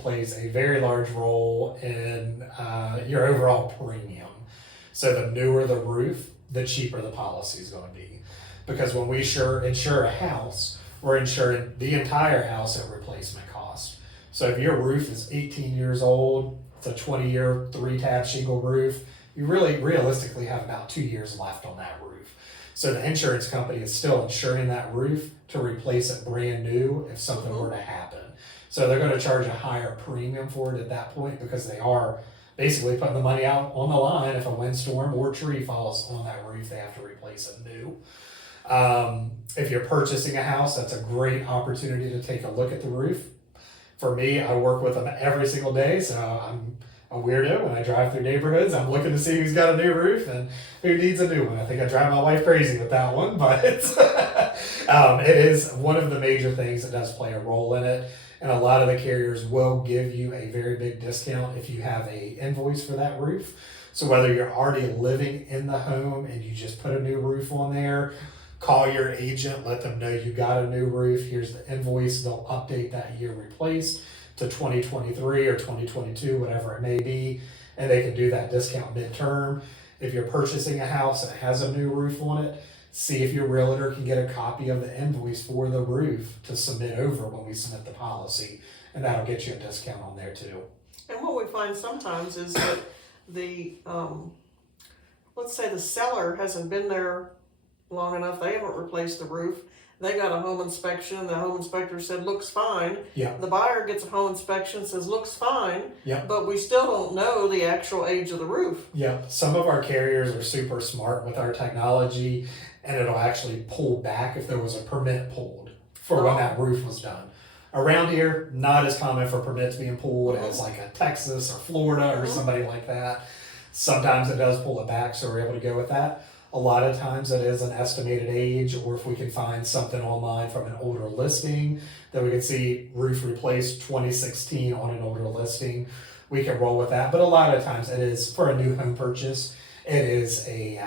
plays a very large role in your overall premium. So the newer the roof, the cheaper the policy is going to be. Because when we insure a house, we're insuring the entire house at replacement cost. So if your roof is 18 years old, it's a 20-year 3-tab shingle roof, you really realistically have about 2 years left on that roof. So the insurance company is still insuring that roof to replace it brand new if something were to happen. So they're going to charge a higher premium for it at that point because they are basically putting the money out on the line. If a windstorm or tree falls on that roof, they have to replace it new. If you're purchasing a house, that's a great opportunity to take a look at the roof. For me, I work with them every single day, so I'm a weirdo. When I drive through neighborhoods, I'm looking to see who's got a new roof and who needs a new one. I think I drive my wife crazy with that one, but it is one of the major things that does play a role in it. And a lot of the carriers will give you a very big discount if you have a invoice for that roof. So whether you're already living in the home and you just put a new roof on there, call your agent, let them know you got a new roof. Here's the invoice. They'll update that year replaced to 2023 or 2022, whatever it may be, and they can do that discount midterm. If you're purchasing a house and it has a new roof on it, see if your realtor can get a copy of the invoice for the roof to submit over when we submit the policy, and that'll get you a discount on there too. And what we find sometimes is that the, let's say the seller hasn't been there long enough, they haven't replaced the roof, they got a home inspection, the home inspector said looks fine. Yeah. The buyer gets a home inspection, says looks fine, Yeah. but we still don't know the actual age of the roof. Yeah, some of our carriers are super smart with our technology, and it'll actually pull back if there was a permit pulled for when that roof was done. Around here, not as common for permits being pulled as like a Texas or Florida or somebody like that. Sometimes it does pull it back, so we're able to go with that. A lot of times it is an estimated age, or if we can find something online from an older listing that we can see roof replaced 2016 on an older listing, we can roll with that. But a lot of times it is for a new home purchase, it is a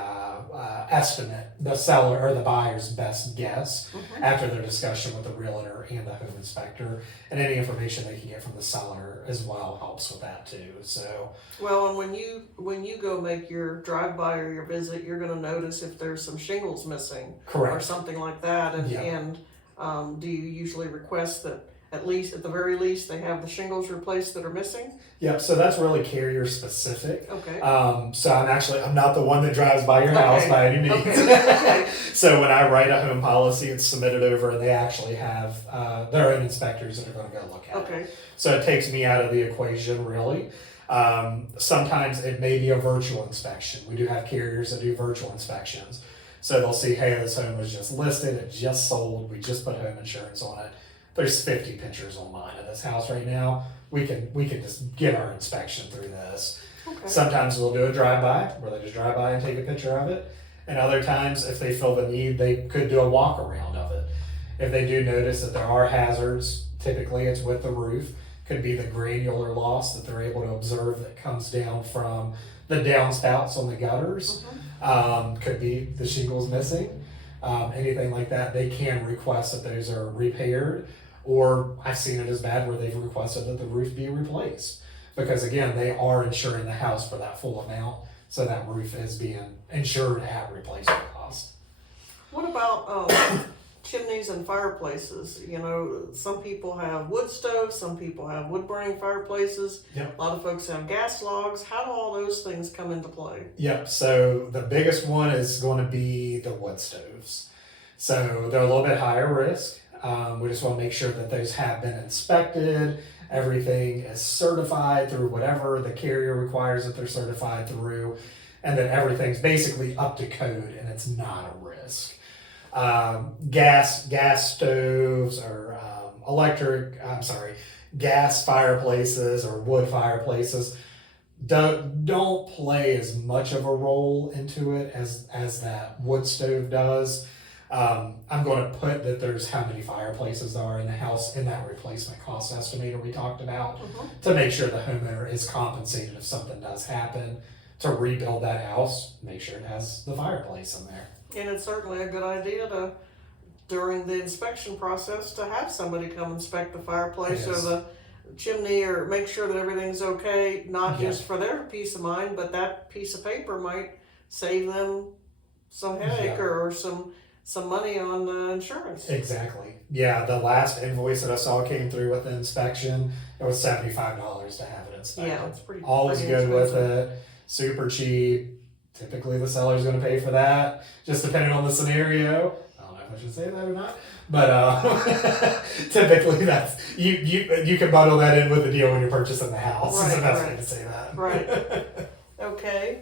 estimate, the seller or the buyer's best guess after their discussion with the realtor and the home inspector, and any information they can get from the seller as well helps with that too. So well, and when you go make your drive-by or your visit, you're going to notice if there's some shingles missing, correct, or something like that, and do you usually request that at the very least they have the shingles replaced that are missing? Yeah, so that's really carrier specific. Okay. So I'm not the one that drives by your house by any means. Okay. So when I write a home policy, it's submitted over, and they actually have their own inspectors that are going to go look at it. So it takes me out of the equation, really. Sometimes it may be a virtual inspection. We do have carriers that do virtual inspections. So they'll see, hey, this home was just listed, it just sold, we just put home insurance on it. There's 50 pictures online of this house right now. We can just get our inspection through this. Okay. Sometimes we'll do a drive-by where they just drive by and take a picture of it. And other times, if they feel the need, they could do a walk around of it. If they do notice that there are hazards, typically it's with the roof. Could be the granular loss that they're able to observe that comes down from the downspouts on the gutters. Could be the shingles missing. Anything like that, they can request that those are repaired. Or I've seen it as bad where they've requested that the roof be replaced. Because again, they are insuring the house for that full amount. So that roof is being insured at replacement cost. What about chimneys and fireplaces? You know, some people have wood stoves, some people have wood burning fireplaces. Yep. A lot of folks have gas logs. How do all those things come into play? Yep, so the biggest one is going to be the wood stoves. So they're a little bit higher risk. We just want to make sure that those have been inspected, everything is certified through whatever the carrier requires that they're certified through, and that everything's basically up to code and it's not a risk. Gas stoves or gas fireplaces or wood fireplaces don't play as much of a role into it as that wood stove does. I'm going to put that there's how many fireplaces there are in the house in that replacement cost estimator we talked about to make sure the homeowner is compensated if something does happen to rebuild that house, make sure it has the fireplace in there. And it's certainly a good idea during the inspection process to have somebody come inspect the fireplace or chimney or make sure that everything's okay, not Yeah. just for their peace of mind, but that piece of paper might save them some headache Yeah. or some money on the insurance. Exactly. Yeah, the last invoice that I saw came through with the inspection. It was $75 to have it inspected. Yeah, it's pretty. Always pretty good with expensive. it. Super cheap. Typically, the seller's going to pay for that, just depending on the scenario. I don't know if I should say that or not, but typically that's you can bundle that in with the deal when you're purchasing the house. Is the best way to say that. Right. Okay.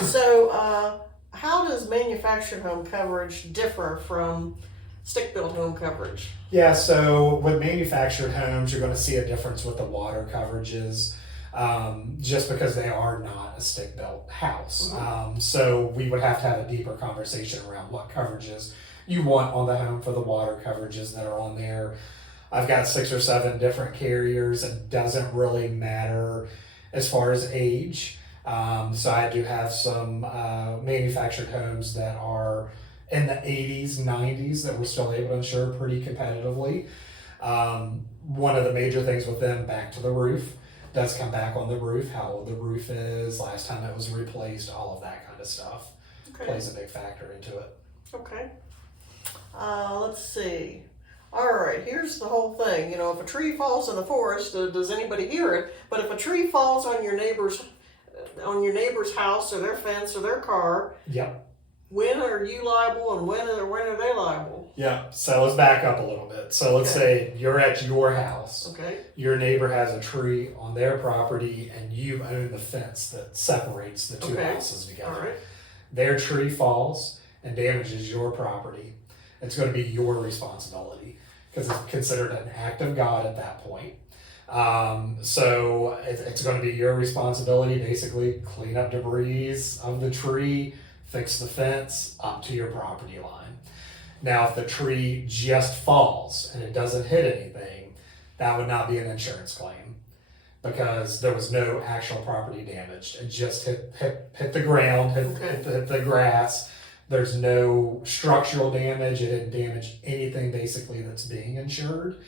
So, how does manufactured home coverage differ from stick-built home coverage? Yeah, so with manufactured homes, you're going to see a difference with the water coverages, just because they are not a stick-built house. So we would have to have a deeper conversation around what coverages you want on the home for the water coverages that are on there. I've got 6 or 7 different carriers. It doesn't really matter as far as age. So I do have some manufactured homes that are in the 80s, 90s that we're still able to insure pretty competitively. One of the major things with them, back to the roof, does come back on the roof, how old the roof is, last time it was replaced, all of that kind of stuff plays a big factor into it. Okay. Let's see. All right, here's the whole thing. You know, if a tree falls in the forest, does anybody hear it? But if a tree falls on your neighbor's house or their fence or their car, Yep. when are you liable and when are they liable? Yeah, so let's back up a little bit. So let's say you're at your house. Okay. Your neighbor has a tree on their property and you own the fence that separates the two houses together. All right. Their tree falls and damages your property. It's going to be your responsibility because it's considered an act of God at that point. So it's going to be your responsibility, basically clean up debris of the tree, fix the fence up to your property line. Now, if the tree just falls and it doesn't hit anything, that would not be an insurance claim because there was no actual property damage. It just hit the ground, hit the grass. There's no structural damage. It didn't damage anything basically that's being insured.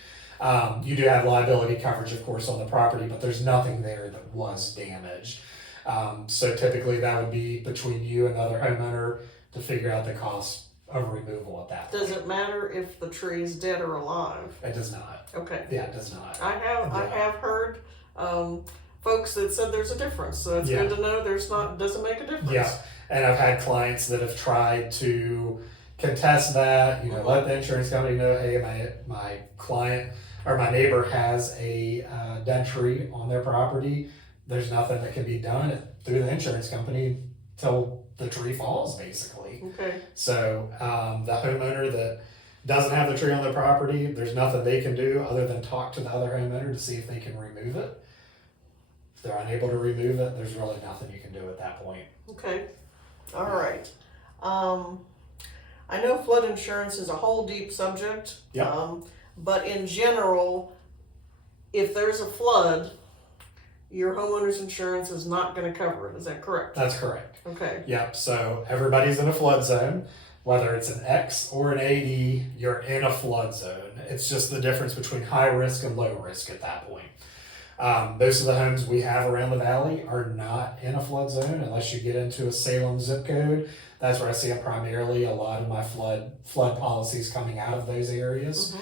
You do have liability coverage, of course, on the property, but there's nothing there that was damaged. So typically that would be between you and the other homeowner to figure out the cost of removal at that point. Does it matter if the tree is dead or alive? It does not. Okay. Yeah, it does not. I have heard folks that said there's a difference, so it's good to know doesn't make a difference. Yeah, and I've had clients that have tried to contest that, let the insurance company know, hey, my client or my neighbor has a dead tree on their property. There's nothing that can be done through the insurance company until the tree falls, basically. Okay. So the homeowner that doesn't have the tree on their property, there's nothing they can do other than talk to the other homeowner to see if they can remove it. If they're unable to remove it, there's really nothing you can do at that point. Okay. All right. I know flood insurance is a whole deep subject. Yeah. But in general, if there's a flood, your homeowner's insurance is not going to cover it. Is that correct? That's correct. Okay. Yep. So everybody's in a flood zone, whether it's an X or an AE, you're in a flood zone. It's just the difference between high risk and low risk at that point. Most of the homes we have around the valley are not in a flood zone unless you get into a Salem zip code. That's where I see primarily a lot of my flood policies coming out of those areas.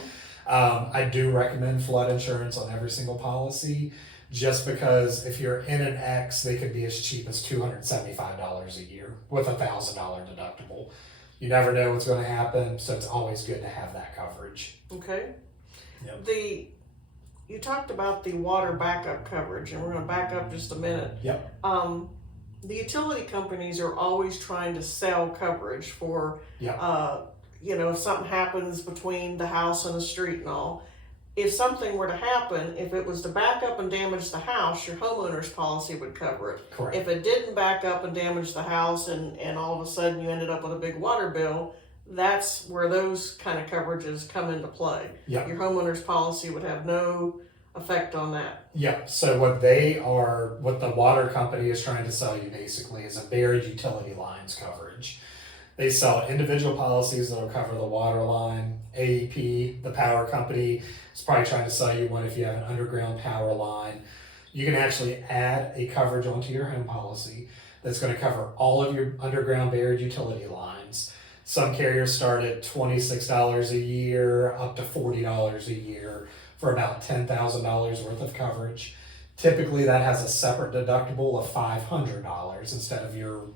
I do recommend flood insurance on every single policy, just because if you're in an X, they could be as cheap as $275 a year with a $1,000 deductible. You never know what's going to happen, so it's always good to have that coverage. Okay. Yep. You talked about the water backup coverage, and we're going to back up just a minute. Yep. The utility companies are always trying to sell coverage for, if something happens between the house and the street and all. If something were to happen, if it was to back up and damage the house, your homeowner's policy would cover it. Correct. If it didn't back up and damage the house and all of a sudden you ended up with a big water bill, that's where those kind of coverages come into play. Yep. Your homeowner's policy would have no effect on that. Yep. So what the water company is trying to sell you basically is a buried utility lines coverage. They sell individual policies that'll cover the water line. AEP, the power company, is probably trying to sell you one if you have an underground power line. You can actually add a coverage onto your home policy that's going to cover all of your underground buried utility lines. Some carriers start at $26 a year up to $40 a year for about $10,000 worth of coverage. Typically that has a separate deductible of $500 instead of your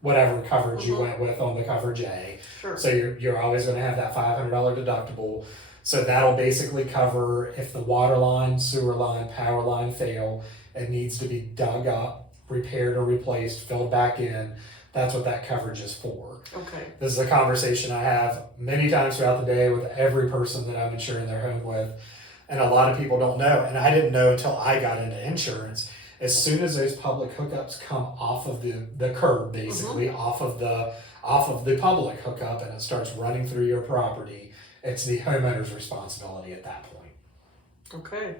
whatever coverage you went with on the coverage A. Sure. So you're always going to have that $500 deductible. So that'll basically cover if the water line, sewer line, power line fail, it needs to be dug up, repaired or replaced, filled back in. That's what that coverage is for. Okay. This is a conversation I have many times throughout the day with every person that I'm insuring their home with. And a lot of people don't know, and I didn't know until I got into insurance. As soon as those public hookups come off of the curb, basically off of the public hookup, and it starts running through your property, it's the homeowner's responsibility at that point. Okay.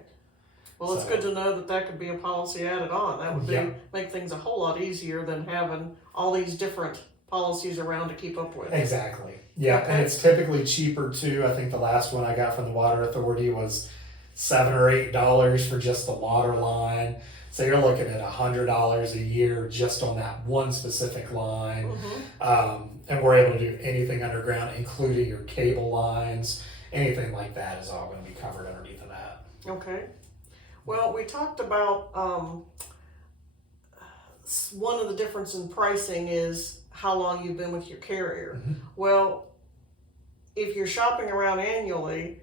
Well, it's good to know that could be a policy added on. That would make things a whole lot easier than having all these different policies around to keep up with. Exactly. Yeah, and it's typically cheaper too. I think the last one I got from the Water Authority was $7 or $8 for just the water line. So you're looking at $100 a year just on that one specific line. And we're able to do anything underground, including your cable lines, anything like that is all going to be covered underneath of that. Okay. Well, we talked about one of the difference in pricing is how long you've been with your carrier. Well, if you're shopping around annually,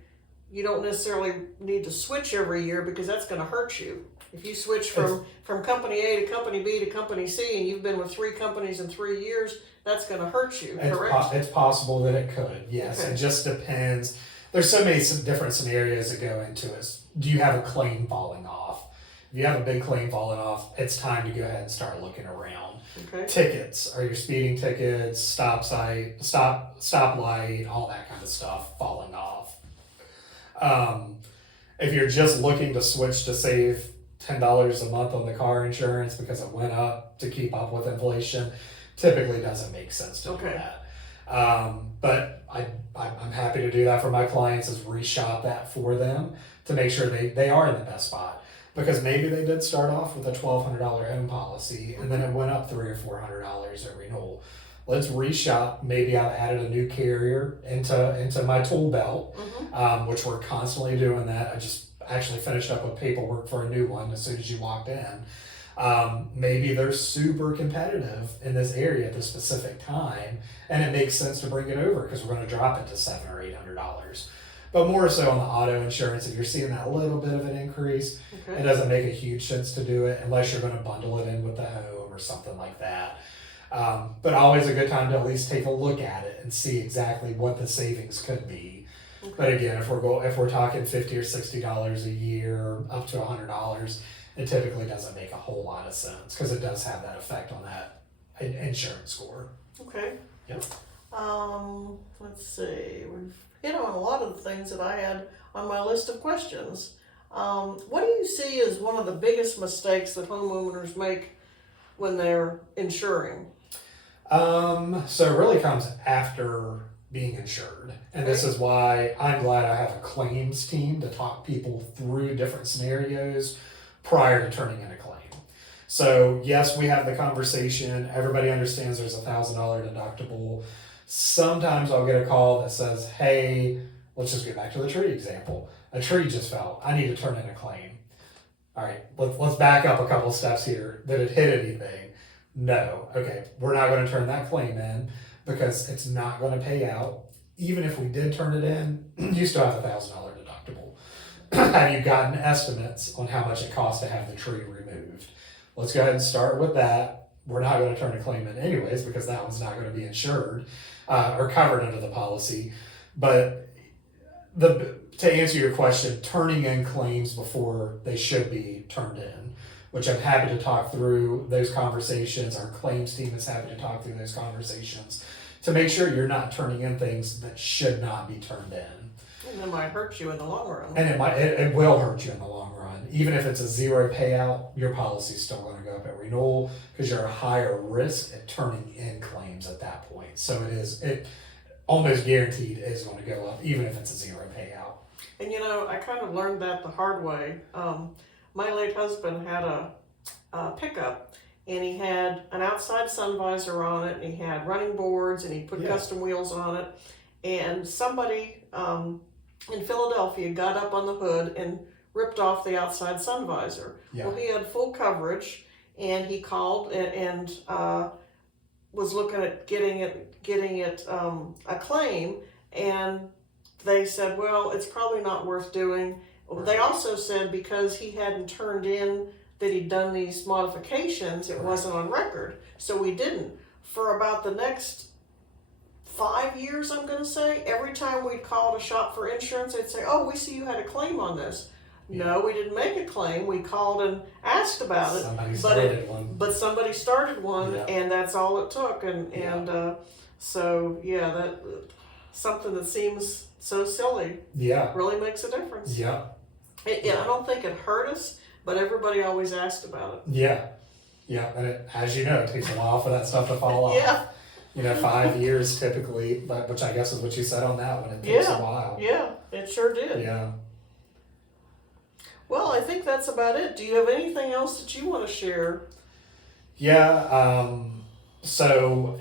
you don't necessarily need to switch every year because that's going to hurt you. If you switch from company A to company B to company C and you've been with 3 companies in 3 years, that's going to hurt you, correct? It's possible that it could, yes. Okay. It just depends. There's so many different scenarios that go into it. Do you have a claim falling off? If you have a big claim falling off, it's time to go ahead and start looking around. Okay. Tickets, are your speeding tickets, stoplight, all that kind of stuff falling off. If you're just looking to switch to save $10 a month on the car insurance because it went up to keep up with inflation, typically doesn't make sense to do that. But I'm happy to do that for my clients, is reshop that for them to make sure they are in the best spot. Because maybe they did start off with a $1,200 home policy and then it went up $300 or $400 at renewal. Let's reshop. Maybe I've added a new carrier into my tool belt, which we're constantly doing that. I just actually finished up with paperwork for a new one as soon as you walked in. Maybe they're super competitive in this area at this specific time, and it makes sense to bring it over because we're going to drop it to $700 or $800. But more so on the auto insurance, if you're seeing that little bit of an increase, it doesn't make a huge sense to do it unless you're going to bundle it in with the home or something like that. But always a good time to at least take a look at it and see exactly what the savings could be. But again, if we're talking $50 or $60 a year, up to $100, it typically doesn't make a whole lot of sense because it does have that effect on that insurance score. Okay. Yep. Let's see. We've hit on a lot of the things that I had on my list of questions. What do you see as one of the biggest mistakes that homeowners make when they're insuring? So it really comes after being insured. And this is why I'm glad I have a claims team to talk people through different scenarios prior to turning in a claim. So yes, we have the conversation. Everybody understands there's $1,000 deductible. Sometimes I'll get a call that says, hey, let's just get back to the tree example. A tree just fell. I need to turn in a claim. All right, let's back up a couple steps here. Did it hit anything? No. Okay, we're not going to turn that claim in because it's not going to pay out. Even if we did turn it in, you still have a $1,000 deductible. Have you gotten estimates on how much it costs to have the tree removed? Let's go ahead and start with that. We're not going to turn a claim in anyways because that one's not going to be insured or covered under the policy. But to answer your question, turning in claims before they should be turned in, which I'm happy to talk through those conversations. Our claims team is happy to talk through those conversations to make sure you're not turning in things that should not be turned in. And it might hurt you in the long run. And it will hurt you in the long run. Even if it's a zero payout, your policy's still going to go up at renewal because you're a higher risk at turning in claims at that point. So it almost guaranteed is going to go up, even if it's a zero payout. And I kind of learned that the hard way. My late husband had a pickup, and he had an outside sun visor on it, and he had running boards, and he put custom wheels on it. And somebody in Philadelphia got up on the hood and ripped off the outside sun visor. Yeah. Well, he had full coverage, and he called and was looking at getting it a claim, and they said, well, it's probably not worth doing. Right. They also said because he hadn't turned in that he'd done these modifications, it wasn't on record, so we didn't. For about the next 5 years, I'm going to say, every time we'd call to shop for insurance, they'd say, oh, we see you had a claim on this. Yeah. No, we didn't make a claim. We called and asked about it. Somebody started one. But somebody started one, Yeah. and that's all it took. And so, that something that seems so silly really makes a difference. Yeah. I don't think it hurt us, but everybody always asked about it. Yeah. And as you know, it takes a while for that stuff to fall off. Yeah. 5 years typically, which I guess is what you said on that one. It takes a while. Yeah, it sure did. Yeah. Well, I think that's about it. Do you have anything else that you want to share? Yeah. So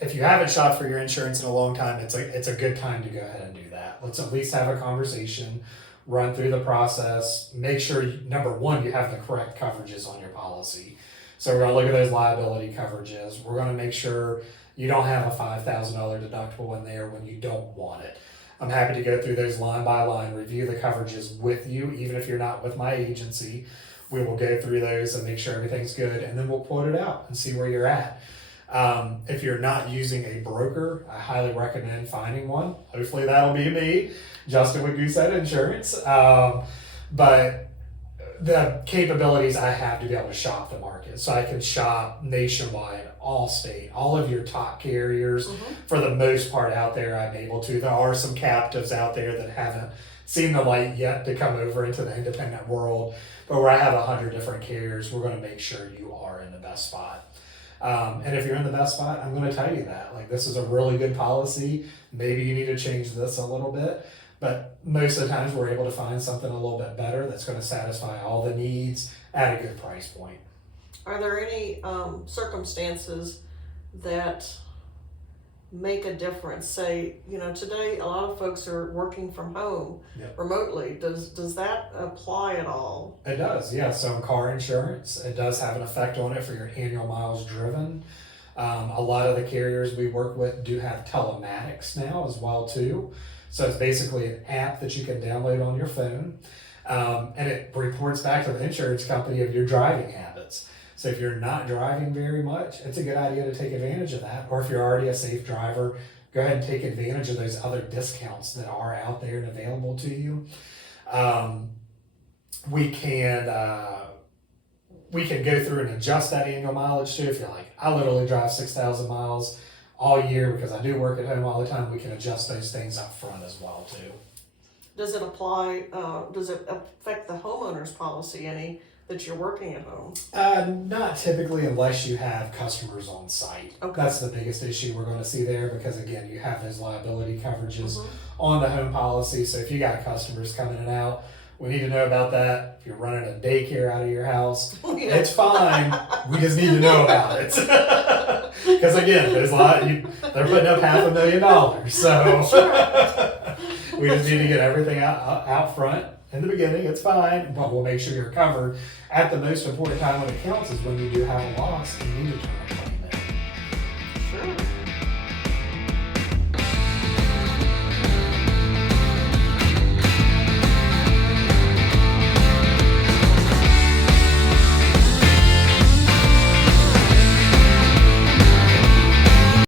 if you haven't shopped for your insurance in a long time, it's a good time to go ahead and do that. Let's at least have a conversation, run through the process, make sure number one, you have the correct coverages on your policy. So we're going to look at those liability coverages. We're going to make sure you don't have a $5,000 deductible in there when you don't want it. I'm happy to go through those line by line, review the coverages with you, even if you're not with my agency. We will go through those and make sure everything's good, and then we'll quote it out and see where you're at. If you're not using a broker, I highly recommend finding one. Hopefully that'll be me, Justin with Goosehead Insurance. But the capabilities I have to be able to shop the market. So I can shop nationwide, Allstate, all of your top carriers. For the most part out there, I'm able to. There are some captives out there that haven't seen the light yet to come over into the independent world. But where I have 100 different carriers, we're going to make sure you are in the best spot. And if you're in the best spot, I'm going to tell you that. Like, this is a really good policy. Maybe you need to change this a little bit. But most of the times we're able to find something a little bit better that's going to satisfy all the needs at a good price point. Are there any circumstances that make a difference? Say, today a lot of folks are working from home remotely. Does that apply at all? It does, yeah. So in car insurance, it does have an effect on it for your annual miles driven. A lot of the carriers we work with do have telematics now as well too. So it's basically an app that you can download on your phone, and it reports back to the insurance company of your driving habits. So if you're not driving very much, it's a good idea to take advantage of that. Or if you're already a safe driver, go ahead and take advantage of those other discounts that are out there and available to you. We can go through and adjust that annual mileage too. If you're like, I literally drive 6,000 miles all year because I do work at home all the time, we can adjust those things up front as well too. Does it apply, does it affect the homeowner's policy any that you're working at home? Not typically unless you have customers on site. Okay. That's the biggest issue we're going to see there because again, you have those liability coverages on the home policy. So if you got customers coming in and out, we need to know about that. If you're running a daycare out of your house, it's fine. We just need to know about it. Because again, they're putting up $500,000. So we just need to get everything out front. In the beginning, it's fine, but we'll make sure you're covered. At the most important time when it counts is when you do have a loss and you need to